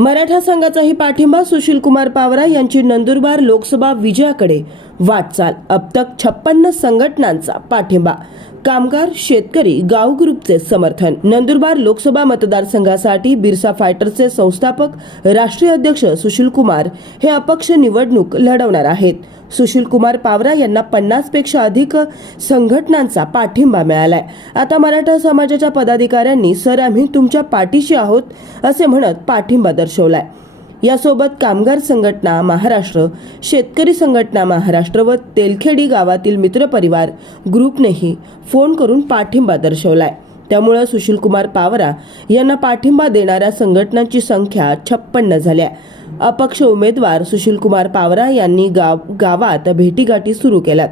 मराठा संघाचाही पाठिंबा सुशीलकुमार पावरा यांची नंदुरबार लोकसभा विजयाकडे. वाटचाल अब तक छप्पन्न संघटनांचा पाठिंबा कामगार शेतकरी गाव ग्रुपचे समर्थन. नंदुरबार लोकसभा मतदारसंघासाठी बिरसा फायटरचे संस्थापक राष्ट्रीय अध्यक्ष सुशील कुमार हे अपक्ष निवडणूक लढवणार आहेत. सुशील कुमार पावरा यांना पन्नासपेक्षा अधिक संघटनांचा पाठिंबा मिळालाय. आता मराठा समाजाच्या पदाधिकाऱ्यांनी सर आम्ही तुमच्या पाठीशी आहोत असे म्हणत पाठिंबा दर्शवलाय. यासोबत कामगार संघटना महाराष्ट्र शेतकरी संघटना महाराष्ट्र व तेलखेडी गावातील मित्रपरिवार ग्रुपनेही फोन करून पाठिंबा दर्शवलाय. त्यामुळे सुशीलकुमार पावरा यांना पाठिंबा देणाऱ्या संघटनांची संख्या छप्पन्न झाल्या. अपक्ष उमेदवार सुशीलकुमार पावरा यांनी गाव गावात भेटीगाठी सुरू केल्यात.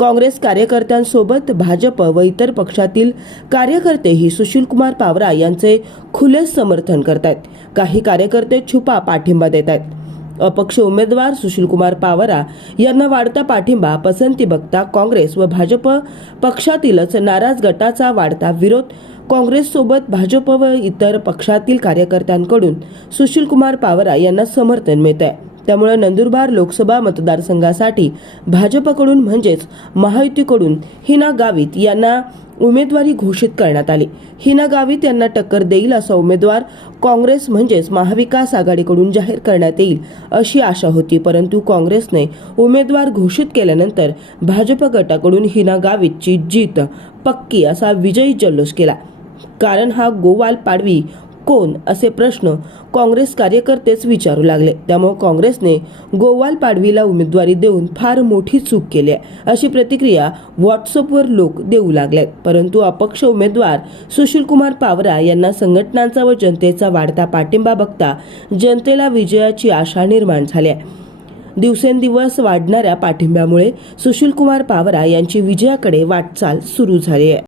काँग्रेस कार्यकर्त्यांसोबत भाजप व इतर पक्षातील कार्यकर्तेही सुशीलकुमार पावरा यांचे खुले समर्थन करत आहेत काही कार्यकर्ते छुपा पाठिंबा देत आहेत अपक्ष उमेदवार सुशीलकुमार पावरा यांना वाढता पाठिंबा पसंती बघता काँग्रेस व भाजप पक्षातीलच नाराज गटाचा वाढता विरोध काँग्रेससोबत भाजप व इतर पक्षातील कार्यकर्त्यांकडून सुशीलकुमार पावरा यांना समर्थन मिळत आहे त्यामुळे नंदुरबार लोकसभा मतदारसंघासाठी भाजपकडून म्हणजेच महायुतीकडून हिना गावित यांना उमेदवारी घोषित करण्यात आली. हिना गावित यांना टक्कर देईल असा उमेदवार काँग्रेस म्हणजेच महाविकास आघाडीकडून जाहीर करण्यात येईल अशी आशा होती. परंतु काँग्रेसने उमेदवार घोषित केल्यानंतर भाजप गटाकडून हिना गावितची जीत पक्की असा विजयी जल्लोष केला. कारण हा गोवाल पाडवी कोण असे प्रश्न काँग्रेस कार्यकर्तेच विचारू लागले. त्यामुळे काँग्रेसने गोवाल पाडवीला उमेदवारी देऊन फार मोठी चूक केली आहे अशी प्रतिक्रिया व्हॉट्सअपवर लोक देऊ लागले परंतु अपक्ष उमेदवार सुशीलकुमार पावरा यांना संघटनांचा व जनतेचा वाढता पाठिंबा बघता जनतेला विजयाची आशा निर्माण झाली आहे. दिवसेंदिवस वाढणाऱ्या पाठिंब्यामुळे सुशीलकुमार पावरा यांची विजयाकडे वाटचाल सुरू झाली आहे.